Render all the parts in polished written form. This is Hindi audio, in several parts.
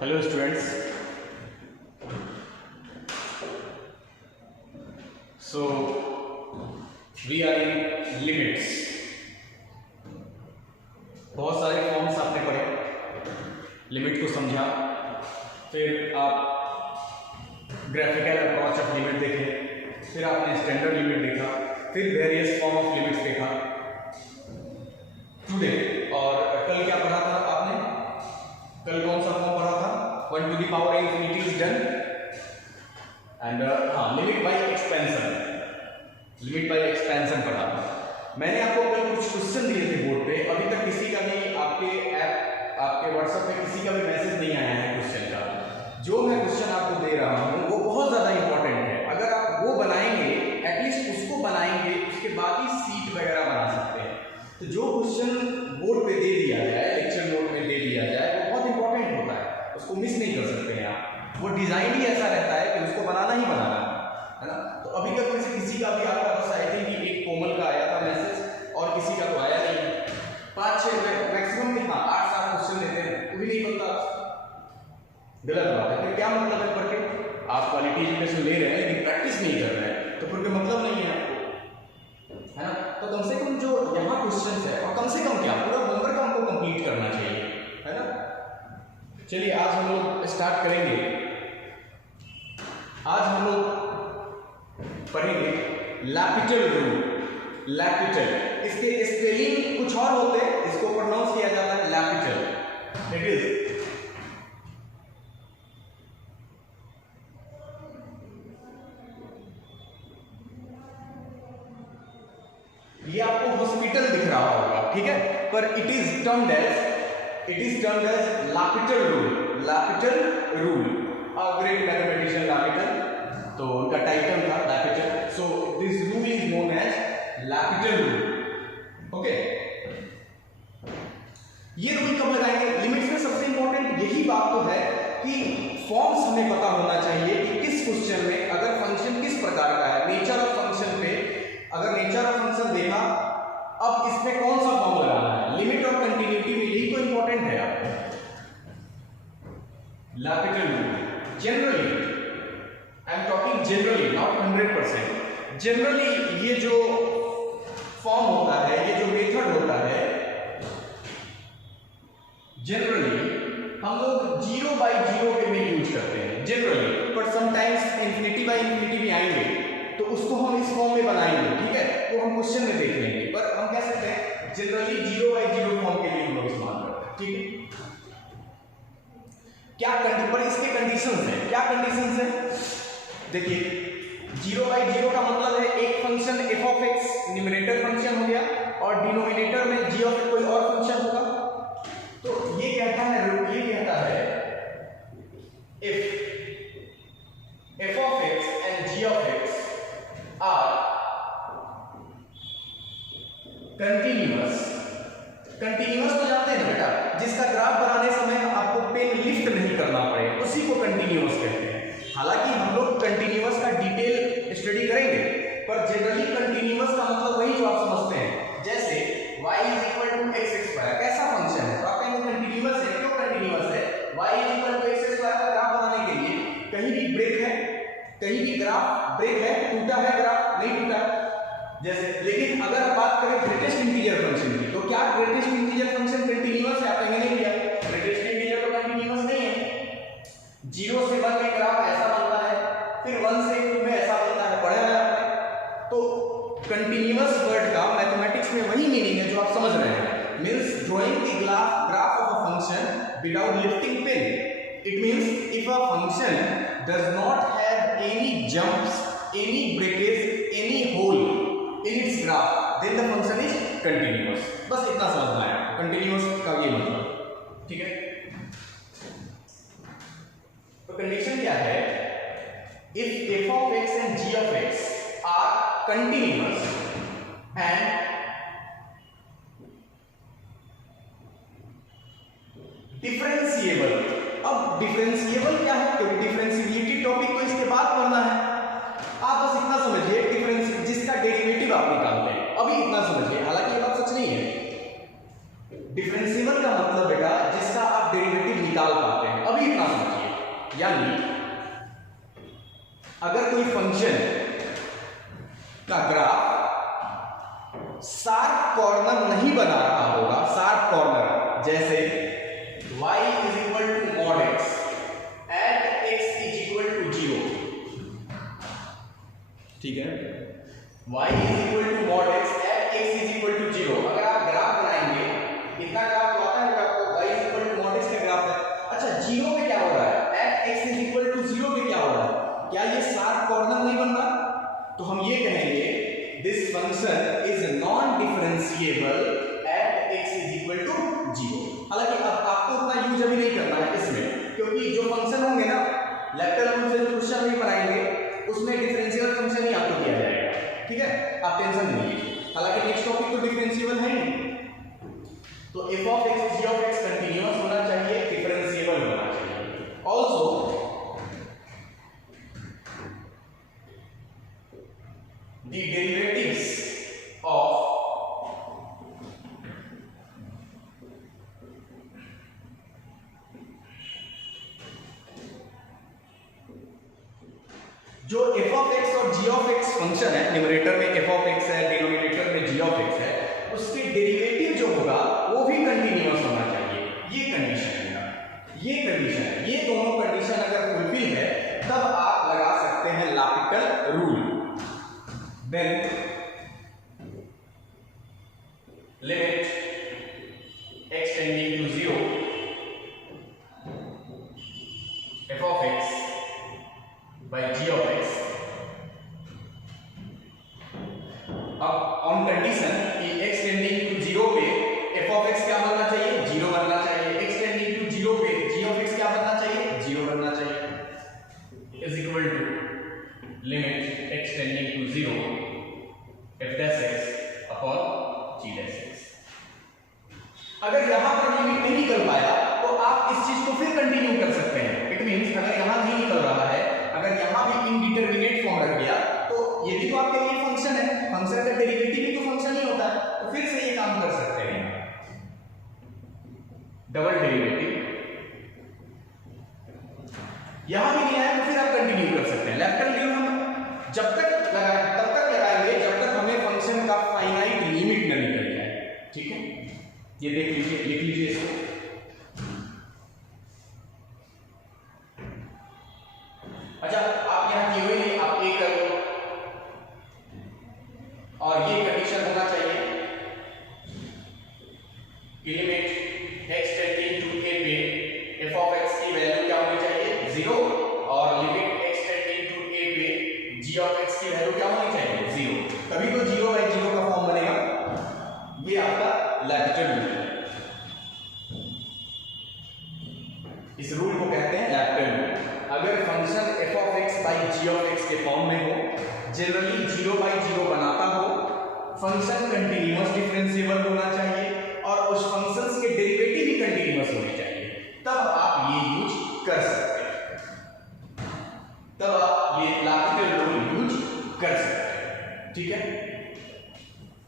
Hello students. So we are in limits. बहुत सारे फॉर्म्स आपने पढ़े, लिमिट को समझा, फिर आप ग्राफिकल अप्रोच ऑफ लिमिट देखे, फिर आपने स्टैंडर्ड लिमिट देखा, फिर वेरियस फॉर्म ऑफ लिमिट्स देखा टुडे। और कल क्या पढ़ा था आपने? कल कौन सा फॉर्म पढ़ा था? 1 to the power infinity is done and limit by expansion, limit by expansion पढ़ा था। मैंने आपको कल कुछ क्वेश्चन दिए थे बोर्ड पे, अभी तक किसी का भी आपके ऐप आपके व्हाट्सएप पे किसी का भी मैसेज नहीं आया है क्वेश्चन का। जो मैं क्वेश्चन आपको दे रहा हूँ वो बहुत ज़्यादा इंपॉर्टेंट है। अगर आप वो बनाएंगे, एटलीस्ट उसको बनाएंगे, उसके बाद ही सीट वगैरह बना सकते हैं। तो जो क्वेश्चन बोर्ड पे दे दिया जाए, लेक्चर नोट में दे दिया जाए, वो बहुत इंपॉर्टेंट होता है, उसको मिस नहीं कर सकते हैं आप। वो डिज़ाइन ही ऐसा रहता है कि उसको बनाना ही बनाना है ना। तो अभी तक में से किसी का भी आपका बस आई थिंक कि एक कोमल का आया था मैसेज और किसी का तो आया नहीं। 5-6 मैक्सिमम में 8-7 क्वेश्चन देते हैं, वो भी नहीं बनता। गलत बात है। फिर क्या मतलब है पढ़ के? आप क्वालिटी एजुकेशन ले रहे हैं लेकिन प्रैक्टिस नहीं कर रहे हैं, तो फिर कोई मतलब नहीं है आपको, है ना। तो कम से कम जो यहाँ क्वेश्चन है, और कम से कम क्या पूरा नंबर का हमको कंप्लीट करना चाहिए, है ना। चलिए आज हम लोग स्टार्ट करेंगे। आज हम लोग पढ़ेंगे लैपिटल रूल। लैपिटल, इसके स्पेलिंग कुछ और होते हैं, इसको प्रोनाउंस किया जाता है लैपिटल। इट इज ये आपको हॉस्पिटल दिख रहा होगा, ठीक है, पर it is termed as L'Hopital rule. L'Hopital rule, a great mathematician L'Hopital, तो उनका टाइटल था L'Hopital. So this rule is known as L'Hopital rule. Okay, ये रूल कब लगाएंगे? लिमिट्स में सबसे इंपॉर्टेंट यही बात तो है कि फॉर्म्स हमें पता होना चाहिए कि किस क्वेश्चन में अगर फंक्शन किस प्रकार का है। नेचर ऑफ फंक्शन पे अगर नेचर ऑफ फंक्शन देखा, अब इसमें कौन सा फॉर्म लगाना है, लिमिट और कंटिन्यूटी में, यही तो इंपॉर्टेंट है आपको। L'Hopital rule generally, I am talking generally, not 100%। Generally ये जो फॉर्म होता है, ये जो मेथड होता है, जनरली हम लोग 0/0 के में यूज करते हैं जनरली, पर समटाइम्स इंफिनिटी बाय इंफिनिटी भी आएंगे तो उसको हम इस फॉर्म में बनाएंगे, ठीक है, वो हम क्वेश्चन में देख लेंगे। पर हम कह सकते हैं जनरली 0/0 फॉर्म के लिए हम लोग इस्तेमाल करते हैं, ठीक है। क्या पर इसके कंडीशंस हैं, क्या कंडीशंस हैं? देखिए 0/0 का मतलब है एक function f of x numerator function हो गया और डिनोमिनेटर में g ऑफ कोई और फंक्शन होगा। तो ये कहता है if f of x and g of x are continuous, continuous तो जानते हैं ना बेटा, जिसका ग्राफ बनाने समय आपको पेन लिफ्ट नहीं करना पड़े, उसी को कंटिन्यूअस कहते हैं। हालांकि हम लोग कंटिन्यूअस का डिटेल स्टडी करेंगे, पर जनरली कंटिन्यूअस का मतलब वही जो आप समझते हैं, जैसे y = x², कैसा फंक्शन है तो आप कहेंगे कंटिन्यूअस है। क्यों कंटिन्यूअस है? y = x² का ग्राफ बनाने के लिए कहीं भी ब्रेक है, कहीं भी ग्राफ ब्रेक है, टूटा है ग्राफ, नहीं टूटा जैसे। लेकिन अगर आप बात करें ग्रेटेस्ट इंटीजर फंक्शन की, तो क्या ग्रेटेस्ट इंटीजर फंक्शन कंटिन्यूअस है? आप कहेंगे नहीं भैया, ग्रेटेस्ट इंटीजर तो कंटिन्यूअस नहीं है। 0 से 1 में ग्राफ ऐसा बनता है, फिर 1 से 2 में ऐसा बनता है, पढ़ा है आपने। तो कंटिन्यूअस वर्ड का मैथमेटिक्स में वही मीनिंग है जो आप समझ रहे हैं, means drawing the graph of a function without lifting pen. It means if a function does not have any jumps, any breakage, any hole in its graph, then the function is continuous। बस इतना समझना है continuous का ये मतलब, ठीक है। तो कंडीशन क्या है? if f of x and g of x are continuous and differentiable. अब डिफरेंशिएबल क्या है? क्योंकि डिफरेंशिएबिलिटी टॉपिक तो इसके बाद पढ़ना है। आप बस इतना समझिए, डिफरेंस जिसका डेरिवेटिव आप निकालते हैं, अभी इतना समझिए। हालांकि ये बात सच नहीं है। डिफरेंशिएबल का मतलब बेटा जिसका आप डेरिवेटिव निकाल पाते हैं, अभी इतना यानी अगर कोई फंक्शन का ग्राफ शार्प कॉर्नर नहीं बना रहा होगा, शार्प कॉर्नर जैसे y is equal to mod x at x is equal to 0, ठीक है, y is equal to mod x at x is equal to 0। अगर आप ग्राफ बनाएंगे, इतना ग्राफ तो आता है आपको, y is equal to mod x का ग्राफ है। अच्छा 0 पे क्या हो रहा है, at x is equal to 0 पे क्या हो रहा है, क्या ये शार्प कॉर्नर नहीं बन रहा? तो हम ये कहेंगे this function is non differentiable at x is equal to 0। हालांकि अब आपको उतना यूज अभी नहीं करना है इसमें, क्योंकि जो फंक्शन होंगे ना लेफ्ट रूल से जो क्वेश्चन भी बनाएंगे उसमें डिफरेंशियल फंक्शन ही आपको दिया जाएगा, ठीक है, आप टेंशन नहीं लीजिए। हालांकि नेक्स्ट टॉपिक तो डिफरेंशिएबल है ही, तो f of x g of x continuous होना चाहिए, डिफरेंशिएबल होना चाहिए। ऑल्सो the derivatives of जो f of x और g of x फंक्शन है, न्यूमरेटर में f of x है, डिनोमिनेटर में g of x है, उसके डेरिवेटिव जो होगा वो भी कंटीन्यूअस होना चाहिए। ये कंडीशन है, ये कंडीशन है, ये दोनों कंडीशन अगर फुलफिल है तब आप लगा सकते हैं l'Hopital rule. Then limit x tending to 0 f of x by g of x। अब ऑन कंडीशन कि x tending to 0 पे f of x क्या बनना चाहिए, 0 बनना चाहिए, x tending to 0 पे g of x क्या बनना चाहिए, 0 बनना चाहिए, is equal to limit x tending to 0 f dash x upon g dash x। अगर यहां पर लिमिट नहीं निकल पाया तो आप इस चीज को फिर कंटिन्यू कर सकते हैं। इट मींस अगर यहां नहीं निकल रहा है, अगर यहां भी इनडिटरमिनेट फॉर्म रख दिया तो ये भी तो आपके लिए फंक्शन है, फंक्शन का डेरिवेटिव भी तो फंक्शन ही होता है, तो फिर से ये काम कर सकते हैं। डबल डेरिवेटिव यहां भी नहीं आया तो फिर आप कंटिन्यू कर सकते हैं। लेफ्ट रूल हम जब तक लगाए तब तक लगाएंगे जब तक हमें फंक्शन का फाइनाइट लिमिट न निकल जाए, ठीक है, ये देख लीजिए, लिख लीजिए इसको। अच्छा आप यहां किए हुए नहीं, आप ए कर लो और ये कंडीशन होना चाहिए कि limit x tending to a पे f of x की वैल्यू क्या होनी चाहिए, 0, और limit x tending to a पे g of x की वैल्यू क्या होनी चाहिए, 0। तभी तो 0/0 का फॉर्म बनेगा। ये आपका l'Hopital रूल है, इस रूल को कहते हैं l'Hopital रूल। अगर function f of x by g of x के फॉर्म में हो, जनरली 0/0 बनाता हो, फंक्शन कंटीन्यूअस डिफरेंशिएबल होना चाहिए और उस फंक्शंस के डेरिवेटिव भी कंटीन्यूअस होने चाहिए, तब आप ये यूज कर सकते हैं, तब आप ये l'Hopital रूल यूज कर सकते हैं, ठीक है।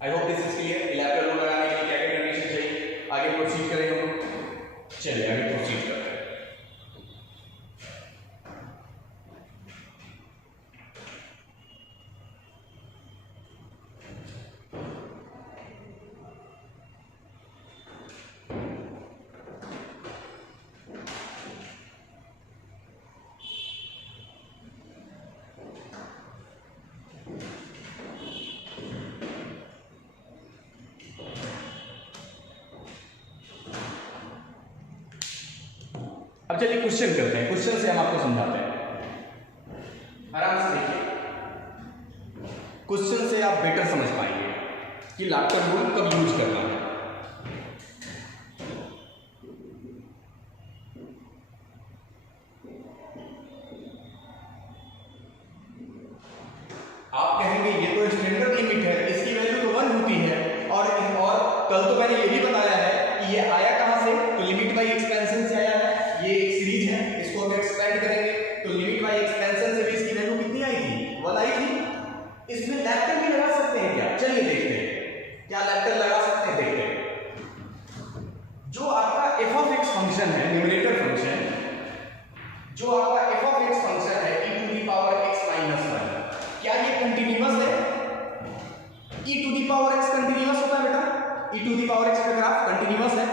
I hope this is clear. l'Hopital rule लगाने के लिए क्या क्या कंडीशन चाहिए, आगे प्रोसीड करें हम लोग। चलिए आगे प्रोसीड करते हैं। अब चलिए क्वेश्चन करते हैं, क्वेश्चन से हम आपको समझाते हैं। आराम से देखिए, क्वेश्चन से आप बेटर समझ पाएंगे कि l'Hopital रूल कब यूज करना है। आप कहेंगे ये तो स्टैंडर्ड लिमिट है, इसकी वैल्यू तो 1 होती है, और कल तो मैंने ये भी बताया है कि ये आया कहां से, तो लिमिट बाई एक्सपेंशन से आया है। ये एक सीरीज है, इसको हम एक्सपेंड करेंगे तो लिमिट बाई एक्सपेंशन से भी इसकी वैल्यू कितनी आई थी, 1 आई थी। इसमें l'Hopital भी लगा सकते हैं क्या, चलिए देखते हैं क्या l'Hopital लगा सकते हैं, देखते हैं। जो आपका f of x फंक्शन है, न्यूमरेटर फंक्शन, जो आपका टू दी पावर एक्स का ग्राफ कंटिन्यूअस है,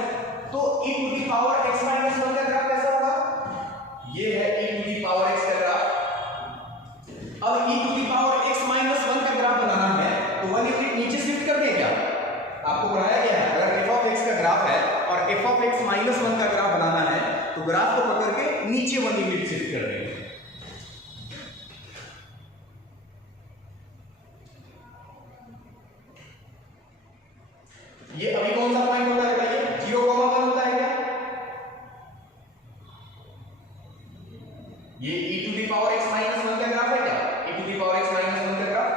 तो e to the power x minus 1 का ग्राफ कैसा होगा? ये है e to the power x का ग्राफ। अब e to the power x minus 1 का ग्राफ बनाना है तो 1 यूनिट नीचे शिफ्ट कर दें क्या? आपको पढ़ाया गया है अगर f ऑफ x का ग्राफ है और f ऑफ x माइनस 1 का ग्राफ बनाना है तो ग्राफ को पकड़ के नीचे 1 यूनिट शिफ्ट कर देंगे। ये अभी कौन सा पॉइंट होता है बताइए? 0,1 होता है क्या? ये e to the power x minus 1 का ग्राफ है क्या? e to the power x minus 1 का ग्राफ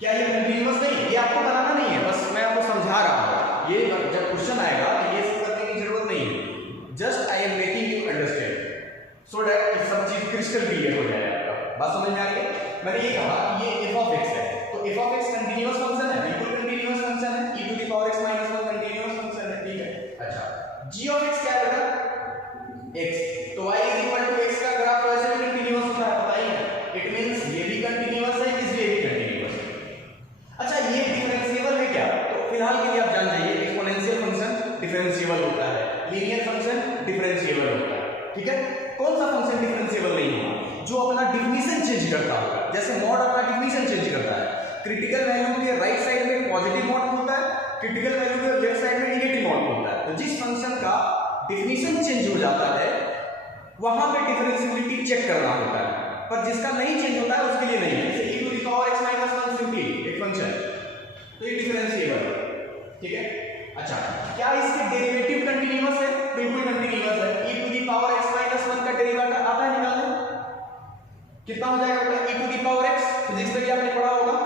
क्या ये कंटीन्यूअस नहीं? ये आपको बनाना नहीं है, बस मैं आपको समझा रहा हूं। ये जब क्वेश्चन आएगा तो ये सब करने की जरूरत नहीं है, just I am making you understand so that सब चीज क्रिस्टल क्लियर हो जाए आपका। बात समझ में आ रही है? मैंने ये कहा कि ये f ऑफ x है, तो f of x continuous function है, बिल्कुल कंटीन्यूअस फंक्शन है, e to the power x minus 1 continuous function है, ठीक है। अच्छा g ऑफ x क्या है बेटा? x, तो y is equal to x का ग्राफ वैसे भी कंटीन्यूअस होता है, बताइए। इट मींस ये भी कंटीन्यूअस है, इसलिए भी कंटीन्यूअस है। अच्छा ये डिफरेंशिएबल है क्या? तो फिलहाल के लिए आप जान जाइए एक्सपोनेंशियल फंक्शन डिफरेंशिएबल होता है, लीनियर फंक्शन डिफरेंशिएबल होता है, ठीक है। कौन सा फंक्शन डिफरेंशिएबल नहीं होगा? जो अपना डिफिनीशन चेंज करता होगा, जैसे मॉड अपना डिफिनीशन चेंज करता है, क्रिटिकल वैल्यू के राइट साइड में पॉजिटिव मॉड होता है, क्रिटिकल वैल्यू के लेफ्ट साइड में नेगेटिव मॉड होता है। तो जिस फंक्शन का डिफिनीशन चेंज हो जाता है वहां पे डिफरेंशिएबिलिटी चेक करना होता है, पर जिसका नहीं चेंज होता है उसके लिए नहीं है। जैसे e to the power x minus 1 simply एक फंक्शन, तो ये डिफरेंशिएबल है, ठीक है। अच्छा क्या इसके डेरिवेटिव कंटीन्यूअस है? बिल्कुल कंटीन्यूअस है। e to the power x minus 1 का डेरिवेटिव आता है निकालने, कितना हो जाएगा बेटा? e to the power x, physics में भी आपने पढ़ा होगा।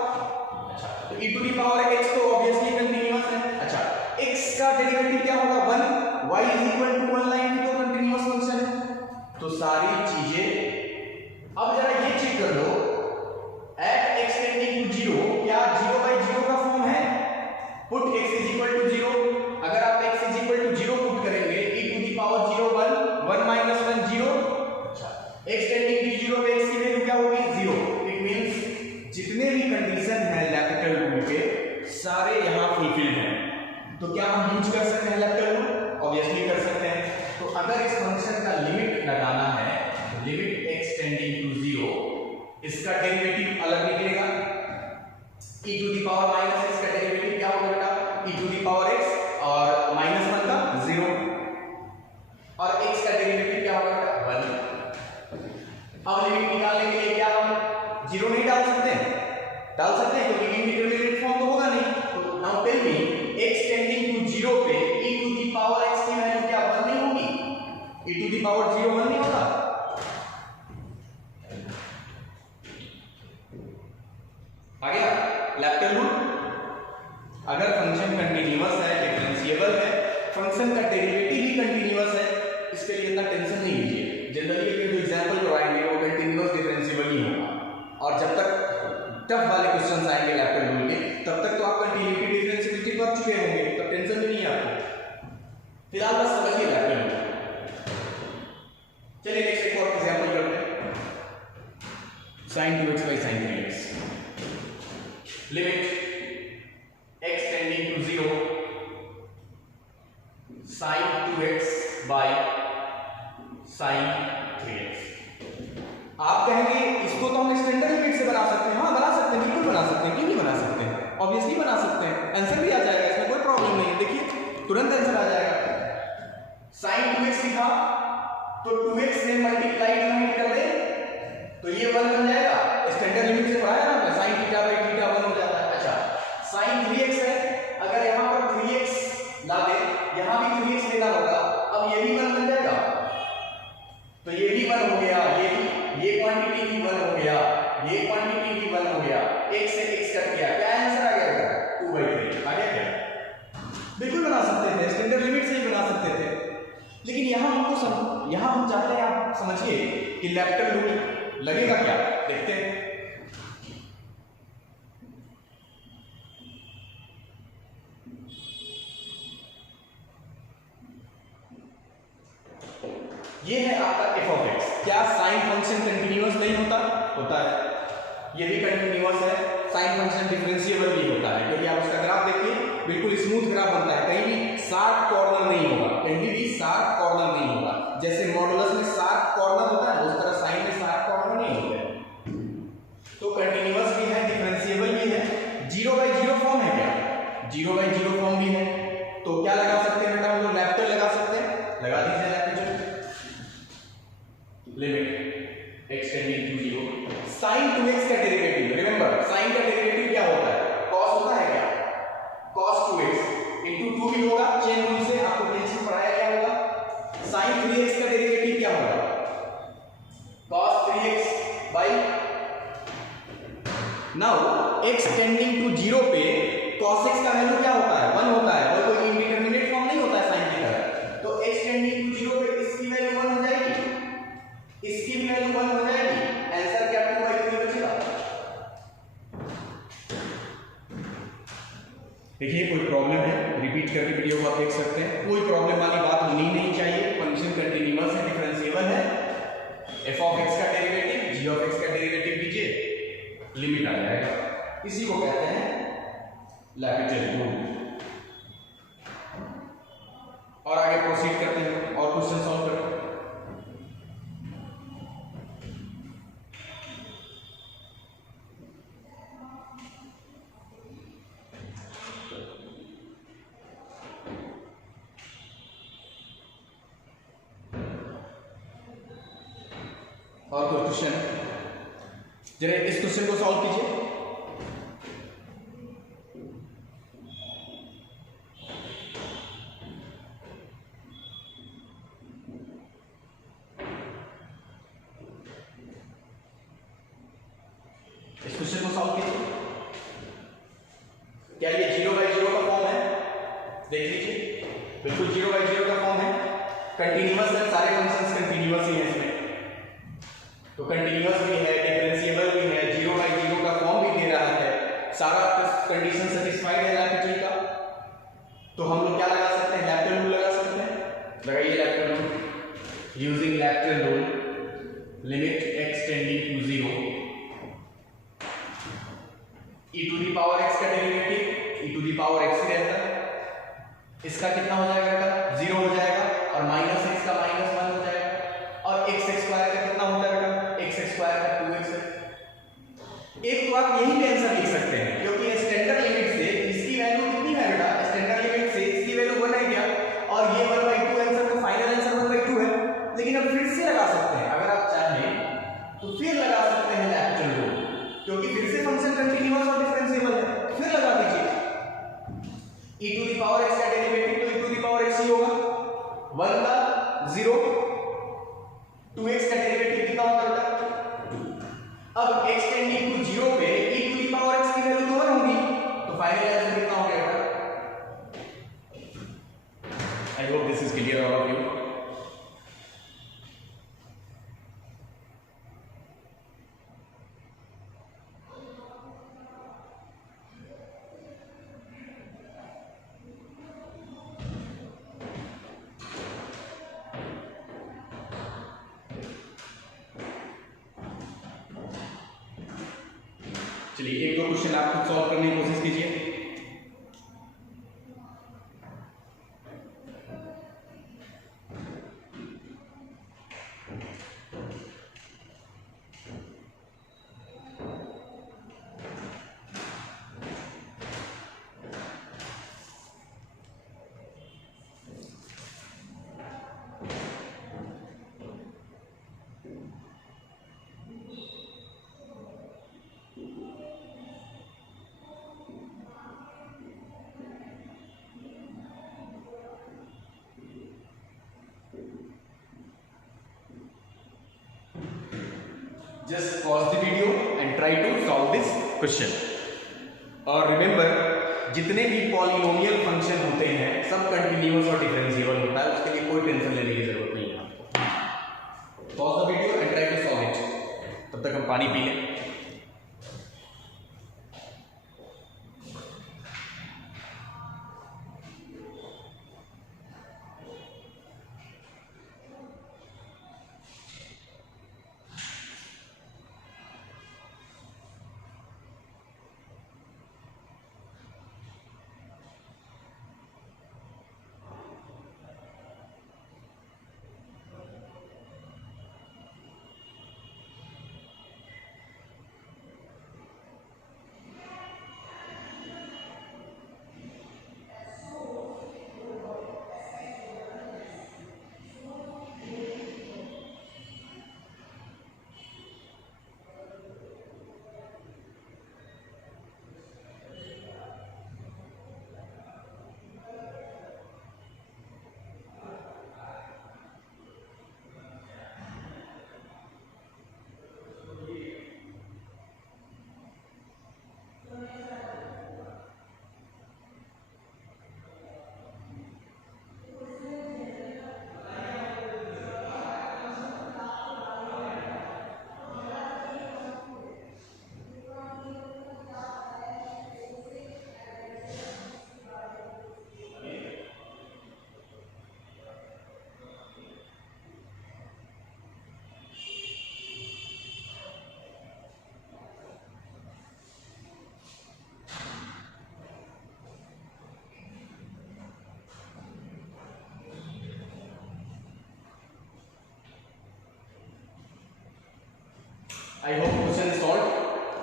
अच्छा तो e to the power x तो ऑब्वियसली कंटीन्यूअस है। अच्छा x का डेरिवेटिव क्या होगा? 1, y is equal to 1 line की तो कंटीन्यूअस फंक्शन है। तो सारी चीजें अब जरा ये चेक कर लो, एट x टेंडिंग टू 0 क्या 0/0 का फॉर्म है? Put x is equal to 0, अगर आप x is equal to 0 put करेंगे e to the power 0 1, 1 minus 1 0। अच्छा x टेंडिंग टू 0 पे x की वैल्यू क्या होगी? 0। इट मींस जितने भी कंडीशन है लैपिटल रूल के सारे यहां फुलफिल्ड हैं। तो क्या हम यूज कर सकते हैं लैपिटल रूल? ऑब्वियसली कर सकते हैं। तो अगर इस फंक्शन का लिमिट लगाना है तो लिमिट x टेंडिंग टू 0, इसका डेरिवेटिव अलग निकलेगा, e to the power minus x का डेरिवेटिव क्या होगा बेटा? e to the power x और माइनस 1 का 0, और x का डेरिवेटिव क्या होगा बेटा? 1। अब लिमिट निकालने के लिए क्या हम 0 नहीं डाल सकते हैं? डाल सकते हैं, क्योंकि इंडिटरमिनेट फॉर्म तो होगा नहीं। तो now tell me x tending to 0 पे e to the power x की वैल्यू क्या 1 नहीं होगी? e टू द पावर 0 1 नहीं होता? आ गया लैपिटल रूल। अगर फंक्शन कंटीन्यूअस है, डिफरेंशिएबल है, फंक्शन का डेरिवेटिव भी कंटीन्यूअस है, इसके लिए इतना टेंशन नहीं लीजिए। जनरली अगर जो एग्जांपल करवाएंगे वो कंटीन्यूअस डिफरेंशिएबल ही होगा, और जब तक टफ वाले क्वेश्चंस आएंगे लैपिटल रूल के तब तक तो आप कंटीन्यूटी डिफरेंशिएबिलिटी कर चुके होंगे, तो टेंशन भी नहीं है आपको। फिलहाल बस समझिए लैपिटल रूल। चलिए नेक्स्ट एक और एग्जांपल करते हैं। sin 2x by sin 3x, limit x tending to 0 sin 2x by sin 3x। आप कहेंगे इसको तो हम स्टैंडर्ड लिमिट से बना सकते हैं। हाँ बना सकते हैं, बिल्कुल बना सकते हैं, क्यों नहीं बना सकते हैं? ऑब्वियसली बना सकते हैं, आंसर भी आ जाएगा, इसमें कोई प्रॉब्लम नहीं है। देखिए तुरंत आंसर आ जाएगा। sin 2x लिखा तो 2x से मल्टीप्लाई डिवाइड कर दे तो ये 1 बन जाएगा। स्टैंडर्ड लिमिट से पढ़ाया ना मैं, sin थीटा बाई थीटा 1 हो जाता है। अच्छा sin 3x है, अगर यहां पर 3x ला दे, यहां भी 3x लेना होगा, अब ये भी 1 बन जाएगा, तो ये भी 1 हो गया, ये क्वांटिटी भी 1 हो गया, ये क्वांटिटी भी 1 हो गया, x से x कट गया, क्या आंसर आ गया बेटा? 2/3 आ गया क्या? बिल्कुल बना सकते थे, स्टैंडर्ड लिमिट से ही बना सकते थे, लेकिन यहां हम चाहते हैं आप समझिए कि लैपिटल रूल लगेगा क्या, देखते हैं। ये है आपका f ऑफ x। क्या साइन फंक्शन कंटीन्यूअस नहीं होता? होता है। ये भी कंटीन्यूअस है, साइन फंक्शन डिफरेंशिएबल भी होता है, क्योंकि आप उसका ग्राफ देखिए बिल्कुल स्मूथ ग्राफ बनता है, कहीं भी शार्प कॉर्नर नहीं होगा, कहीं भी शार्प कॉर्नर नहीं होगा। जैसे मॉडुलस में शार्प कॉर्नर होता है उस तरह साइन में शार्प कॉर्नर नहीं होता है। तो कंटिन्यूअस भी है, डिफरेंशिएबल भी है, 0/0 फॉर्म है क्या? 0/0 फॉर्म भी है। तो क्या लगा सकते हैं बेटा हम लोग? लैप्टल लगा सकते हैं, लगा दीजिए L'Hopital. Limit x tending to 0 sin 2x का डेरिवेटिव, रिमेंबर sin का डेरिवेटिव क्या होता है? cos होता है क्या? cos 2x into 2 भी होगा, चेन रूल से आपको टेंशन पढ़ाया गया होगा। sin 3x का डेरिवेटिव क्या होगा? cos 3x by now x tending to 0 पे cos x का वैल्यू क्या होता है? 1 होता है, और कोई इंडिटरमिनेट फॉर्म नहीं होता है sin की तरह। तो x टेंडिंग टू 0 पे इसकी वैल्यू 1 हो जाएगी, इसकी भी वैल्यू 1 हो जाएगी, आंसर क्या 2/3 बचेगा। देखिए कोई प्रॉब्लम है, रिपीट करके वीडियो को आप देख सकते हैं, कोई प्रॉब्लम वाली बात होनी ही नहीं चाहिए। फंक्शन कंटीन्यूअस है, डिफरेंशिएबल है, f ऑफ x का डेरिवेटिव g ऑफ x का डेरिवेटिव लीजिए, लिमिट आ जाएगा। इसी को कहते हैं लैपिटल रूल। और आगे प्रोसीड करते हैं और क्वेश्चन सॉल्व करते हैं। और कोई क्वेश्चन? जरा इस क्वेश्चन को सॉल्व कीजिए। इस क्वेश्चन को सॉल्व कीजिए। क्या ये 0/0 का फॉर्म है? देख लीजिए, बिल्कुल 0/0 का फॉर्म है, कंटीन्यूअस है, सारे फंक्शंस कंटीन्यूअस ही हैं इसमें। तो कंटीन्यूअस भी है, डिफरेंशिएबल भी है, 0/0 का फॉर्म भी दे रहा है, सारा कंडीशन सेटिस्फाइड है लैपिटल का। तो हम लोग क्या लगा सकते हैं? लैपिटल रूल लगा सकते हैं। लगाइए L'Hopital rule. Using L'Hopital rule limit x tending to 0 e to the power x का derivative e to the power x ही रहता है, इसका कितना हो जाएगा बेटा? 0 हो जाएगा, और माइनस x का -1 हो जाएगा, और x² का कितना होता है बेटा? x² का 2x है। एक तो आप यही पे आंसर लिख सकते हैं, क्योंकि स्टैंडर्ड लिमिट से इसकी वैल्यू कितनी है बेटा? स्टैंडर्ड लिमिट से इसकी वैल्यू 1 है क्या? और ये 1/2 आंसर, तो फाइनल आंसर 1/2 है। लेकिन अब फिर से लगा सकते हैं, अगर आप चाहें तो फिर लगा सकते हैं लैपिटल रूल, क्योंकि फिर से फंक्शन कंटीन्यूअस और डिफरेंशिएबल है, फिर लगा दीजिए। e to the power x का डेरिवेटिव तो e to the power x ही होगा, 1 का 0, 2x का डेरिवेटिव कितना होता है बेटा? अब x टेंडिंग टू 0 पे e to the power x की वैल्यू तो 1 होगी, तो फाइनल आंसर कितना हो गया बेटा? I hope this is clear all of you. चलिए एक दो क्वेश्चन आप खुद सॉल्व करने की कोशिश कीजिए। Just pause the video and try to solve this question. और रिमेंबर, जितने भी पॉलिनोमियल फंक्शन होते हैं सब कंटिन्यूअस और डिफरेंशिएबल होता है, उसके लिए कोई टेंशन लेने की जरूरत नहीं है आपको। Pause the video and try to solve it. तब तक हम पानी पी लें।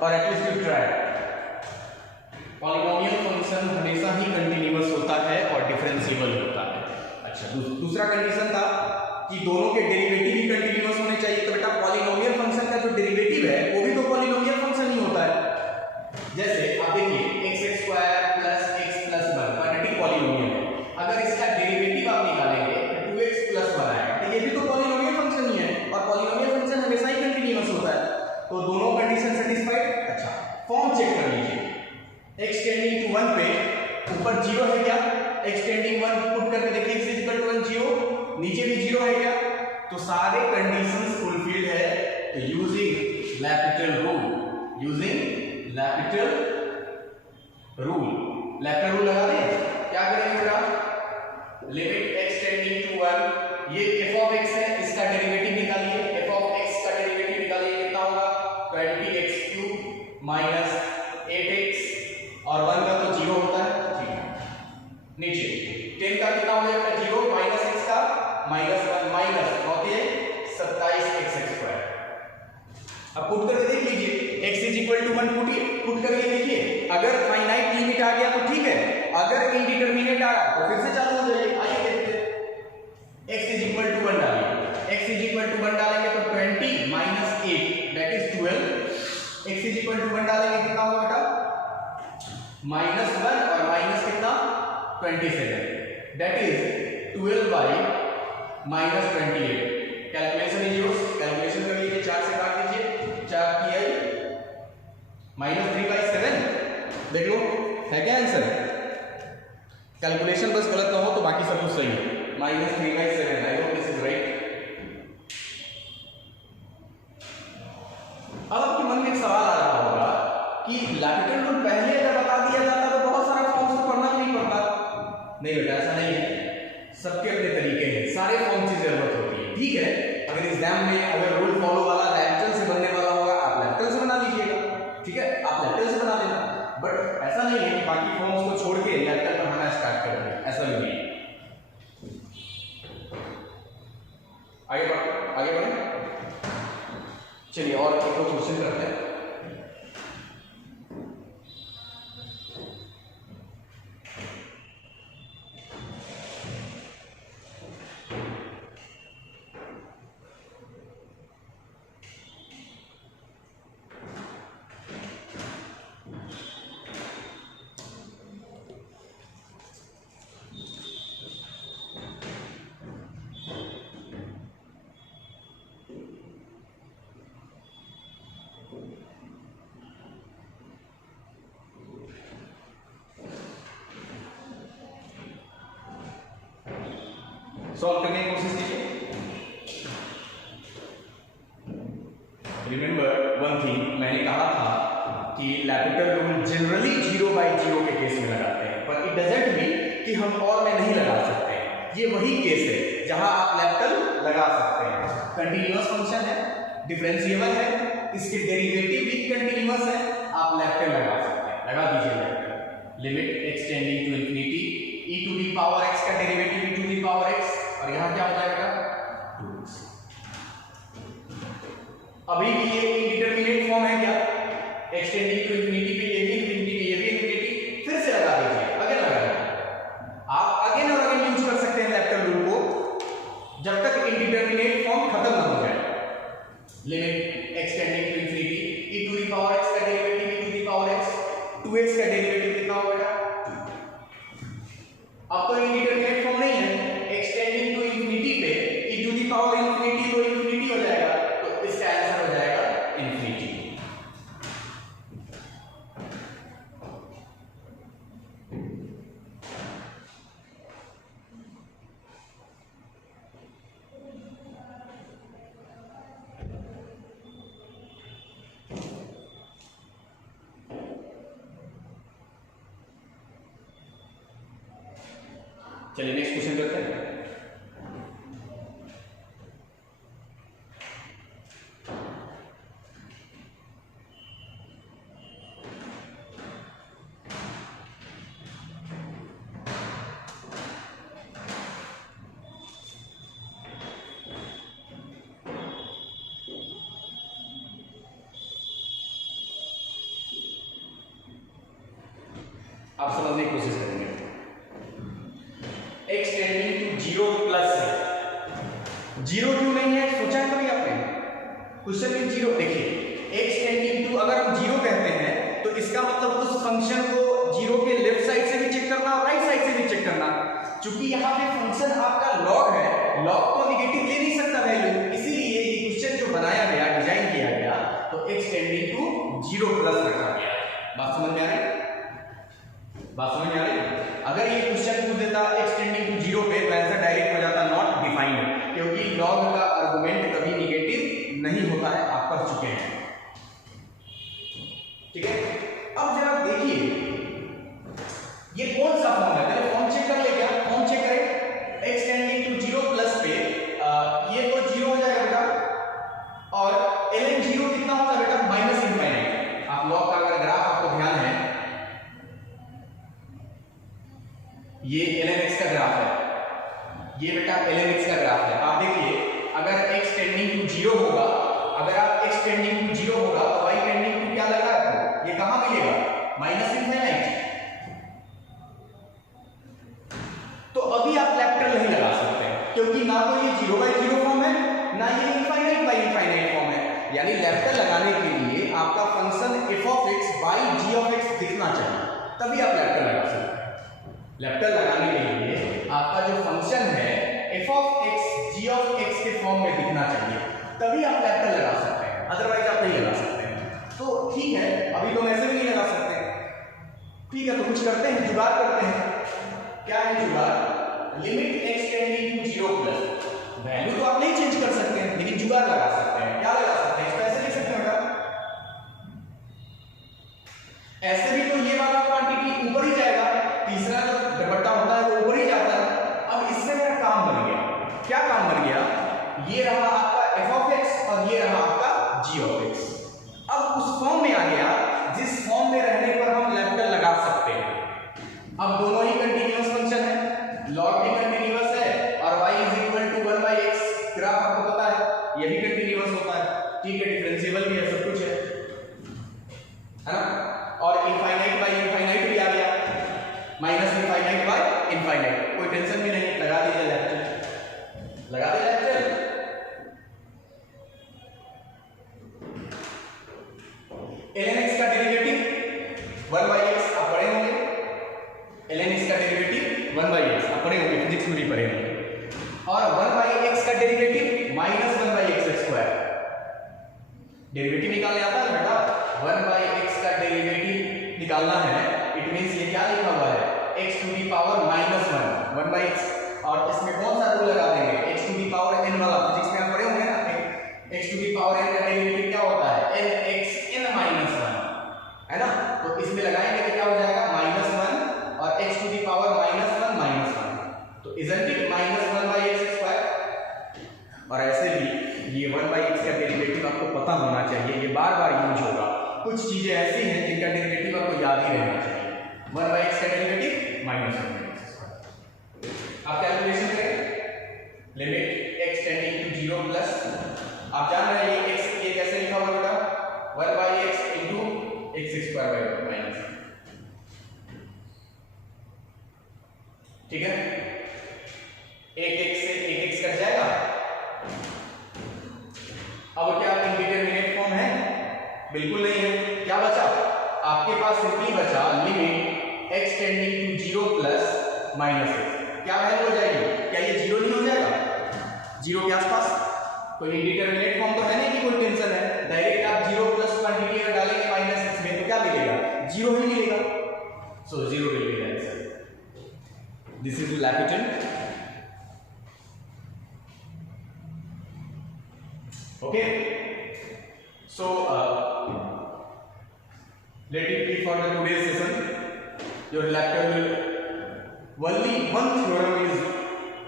और at least you try. Polynomial function हमेशा ही कंटिन्यूअस होता है और डिफरेंशिएबल होता है। अच्छा, दूसरा कंडीशन था कि दोनों के डेरिवेटिव भी कंटिन्यूअस होने चाहिए। तो बेटा पॉलिनोमियल फंक्शन का जो डेरिवेटिव है वो भी तो पॉलिनोमियल फंक्शन ही होता है। जैसे आप देखिए x² plus x plus 1 quadratic polynomial है, अगर इसका डेरिवेटिव आप निकालेंगे तो 2x प्लस 1 आएगा, तो ये भी तो पॉलिनोमियल फंक्शन ही है और पॉलिनोमियल फंक्शन हमेशा ही कंटिन्यूअस होता है। तो दोनों कंडीशन सेटिस्फाइड। अच्छा, फॉर्म चेक कर लीजिए। x टेंडिंग टू 1 पे ऊपर 0 है क्या? x टेंडिंग 1 पुट करके देखिए, x इज इक्वल टू 1 0, नीचे भी 0 है क्या? तो सारे कंडीशंस फुलफिल्ड है। तो यूजिंग लैपिटल रूल लगा दें। क्या करेंगे बेटा? लिमिट x टेंडिंग टू 1, ये f ऑफ x है, इसका डेरिवेटिव निकालिए। f ऑफ x का डेरिवेटिव निकालिए, कितना होगा? 20x³ माइनस 8x, और 1 का तो 0 होता है, ठीक है। नीचे 10 का कितना हो जाएगा? 0 माइनस x का माइनस 1 माइनस 9 के 27x²। अब पुट करके देख लीजिए, x is equal to 1 put करके देखिए। अगर फाइनाइट लिमिट आ गया तो ठीक है, अगर इनडिटरमिनेट आ रहा तो फिर से चालू हो जाइए। आइए देखते हैं। x इज इक्वल टू 1 डालिए, x इज इक्वल टू 1 डालेंगे तो 20 minus 8 that is 12। x is equal to 1 डालेंगे कितना होगा बेटा? -1 और माइनस कितना? 27 that is 12 by -28। Calculation is yours, calculation कर लीजिए, 4 से काट दीजिए, 4 की आई -3/7। देख लो है क्या आंसर? कैलकुलेशन बस गलत ना हो तो बाकी सब कुछ सही है। -3/7, I hope this is right. अब आपके मन में एक सवाल आ रहा होगा कि लैपिटल रूल पहले अगर बता दिया जाता तो बहुत सारा फॉर्म्स को पढ़ना भी नहीं पड़ता। नहीं बेटा, ऐसा नहीं है, सबके अपने तरीके हैं, सारे फॉर्म्स की जरूरत होती है, ठीक है। अगर एग्जाम में अगर रूल फॉलो वाला लैपिटल से बनने वाला होगा, आप लैपिटल से बना लीजिएगा, ठीक है, आप लैपिटल से बना लेना। बट ऐसा नहीं है कि बाकी फॉर्म्स को छोड़ के लैपिटल पढ़ाना स्टार्ट कर दें, ऐसा भी नहीं। आगे बढ़े। चलिए और एक दो क्वेश्चन करते हैं। सॉल्व करने की कोशिश कीजिए। रिमेंबर वन थिंग, मैंने कहा था कि लैपिटल रूल जनरली 0/0 के केस में लगाते हैं, पर इट डजंट मीन कि हम और में नहीं लगा सकते हैं। ये वही केस है जहां आप लैपिटल लगा सकते हैं। कंटिन्यूअस फंक्शन है, डिफरेंशिएबल है, इसके डेरिवेटिव भी कंटिन्यूअस है, आप लैपिटल लगा सकते हैं। लगा दीजिए L'Hopital. Limit x tending to infinity e to the power x का derivative e to the power x, और यहां क्या हो जाएगा? 2x। अभी भी ये इंडिटरमिनेट फॉर्म है क्या? x टेंडिंग टू इंफिनिटी पे ये भी इंफिनिटी पे ये भी इंफिनिटी, फिर से लगा दीजिए, अगेन लगाइए। आप अगेन और अगेन यूज कर सकते हैं लैपिटल रूल को जब तक इंडिटरमिनेट फॉर्म खत्म ना हो जाए। Limit x tending to infinity e to the power x का derivative e to the power x, 2x का डेरिवेटिव कितना होगा? अब तो इंडिटरमिनेट फॉर्म नहीं है, x टेंडिंग टू इंफिनिटी पे e to the power infinity तो इंफिनिटी हो जाएगा, तो इसका आंसर हो जाएगा इंफिनिटी। चलिए नेक्स्ट क्वेश्चन करते हैं। आप समझने की कोशिश करेंगे। x टेंडिंग टू 0 प्लस है, 0 क्यों नहीं है सोचा है कभी आपने? क्वेश्चन में 0 देखिए, x टेंडिंग टू अगर हम 0 कहते हैं तो इसका मतलब उस फंक्शन को 0 के लेफ्ट साइड से भी चेक करना और राइट साइड से भी चेक करना। चूंकि यहाँ पे फंक्शन आपका log है, log तो नेगेटिव ले नहीं सकता वैल्यू, इसीलिए ये क्वेश्चन जो बनाया गया, डिजाइन किया गया, तो x टेंडिंग टू 0 प्लस रखा गया। बात समझ में आ रही है? बात समझ में आ रही है? अगर ये क्वेश्चन पूछ देता x टेंडिंग टू 0 पे तो आंसर डायरेक्ट हो जाता नॉट डिफाइंड, क्योंकि log का आर्गुमेंट कभी नेगेटिव नहीं होता है, आप पढ़ चुके हैं। ठीक है, अब जरा देखिए ये कौन सा फॉर्म है, पहले फॉर्म चेक कर ले, क्या फॉर्म चेक करें। x टेंडिंग टू 0 प्लस पे ये तो 0 हो जाएगा बेटा, और ln 0 कितना होता है बेटा? Minus infinite. आप log का अगर ग्राफ आपको ध्यान है, ये ln x का ग्राफ है, ये बेटा ln x का ग्राफ है। आप देखिए अगर x टेंडिंग टू 0 होगा, अगर आप x टेंडिंग टू 0 होगा तो y टेंडिंग टू क्या लगा है? ये कहां मिलेगा? Minus infinite. तो अभी आप लेफ्टर नहीं लगा सकते क्योंकि ना तो ये 0/0 फॉर्म है, ना ये इनफाइनाइट बाय इनफाइनाइट फॉर्म है। यानी लेफ्टर लगाने के लिए आपका function f of x by g of x दिखना चाहिए, तभी आप लेफ्टर लगा सकते हैं। लेफ्टर लगाने के लिए आपका जो फंक्शन है f of x g of x के फॉर्म में दिखना चाहिए, तभी आप लेफ्टर लगा सकते हैं, अदरवाइज आप नहीं लगा सकते हैं। तो ठीक है, अभी तो ऐसे भी नहीं लगा सकते। ठीक है, तो कुछ करते हैं, जुगाड़ करते हैं। क्या है जुगाड़? Limit x tending to 0 plus, value तो आप नहीं चेंज कर सकते हैं, लेकिन जुगाड़ लगा सकते हैं। क्या लगा सकते हैं? ऐसे लिख सकते हैं बेटा, ऐसे भी तो ये वाला क्वांटिटी ऊपर ही जाएगा, तीसरा जो दुपट्टा होता है वो ऊपर ही जाता है। अब इससे मेरा काम बन गया, क्या काम बन गया? ये रहा आपका f of x और ये रहा आपका g of x। अब उस फॉर्म में आ गया जिस फॉर्म में रहने पर हम लेफ्टर लगा सकते हैं। अब दोनों ही कंटीन्यूअस फंक्शन है, log भी कंटीन्यूअस है और y is equal to 1/x, graph आपको पता है ये भी कंटीन्यूअस होता है। ठीक है, डिफरेंशिएबल भी है, सब कुछ है ना, और इनफाइनाइट बाय इनफाइनाइट भी आ गया, माइनस इनफाइनाइट बाय इनफाइनाइट। कोई टेंशन भी नहीं, लगा दीजिए लेफ्टर, लगा दीजिए लेफ्टर। ln x का डेरिवेटिव 1/x आप पढ़े होंगे, ln x का डेरिवेटिव 1/x आप पढ़े होंगे, फिजिक्स में भी पढ़े होंगे। और 1/x का डेरिवेटिव माइनस 1/x²। डेरिवेटिव निकालने आता है बेटा, 1/x का डेरिवेटिव निकालना है, इट मींस ये क्या लिखा हुआ है? x to the power -1 1/x, और इसमें कौन सा रूल लगा देंगे? x to the power n वाला, फिजिक्स में आप पढ़े होंगे ना, x to the power n का डेरिवेटिव क्या होता है? nx n -1, है ना। तो इसमें लगाएंगे तो क्या हो जाएगा? -1 और x टू दी पावर -1 तो इजंट इट -1/x²। और ऐसे भी ये 1/x का डेरिवेटिव आपको पता होना चाहिए, ये बार बार यूज होगा। कुछ चीजें ऐसी हैं जिनका डेरिवेटिव आपको याद ही रहना चाहिए। 1/x का डेरिवेटिव -1/x²। आप कैलकुलेशन करें, limit x tending to 0 plus, आप जान रहे हैं ये x ये कैसे लिखा हुआ बेटा? 1/x into x²/1। ठीक है, एक x से एक x कट जाएगा। अब क्या इंडिटरमिनेट फॉर्म है? बिल्कुल नहीं है। क्या बचा आपके पास? सिंपली बचा limit x tending to 0 plus -x। क्या वैल्यू हो जाएगी? क्या ये 0 नहीं हो जाएगा? 0 के आसपास। कोई इंडिटरमिनेट फॉर्म तो है नहीं कि कोई टेंशन है, डायरेक्ट आप 0 प्लस क्वांटिटी अगर डालेंगे -x में तो क्या मिलेगा? 0 ही मिलेगा। सो 0 will be the answer. This is L'Hopital। Okay, so let it be for the today's session. Your L'Hopital will only one theorem is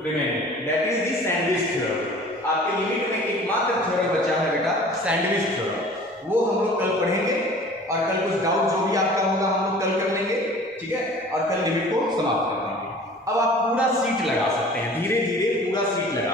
remaining, that is the sandwich theorem. आपके लिमिट में एकमात्र थ्योरम बचा है बेटा, सैंडविच थ्योरम। वो हम लोग कल पढ़ेंगे और कल कुछ डाउट जो भी आपका होगा हम लोग कल कर लेंगे, ठीक है, और कल लिमिट को समाप्त कर देंगे। अब आप पूरा सीट लगा सकते हैं, धीरे धीरे पूरा सीट लगा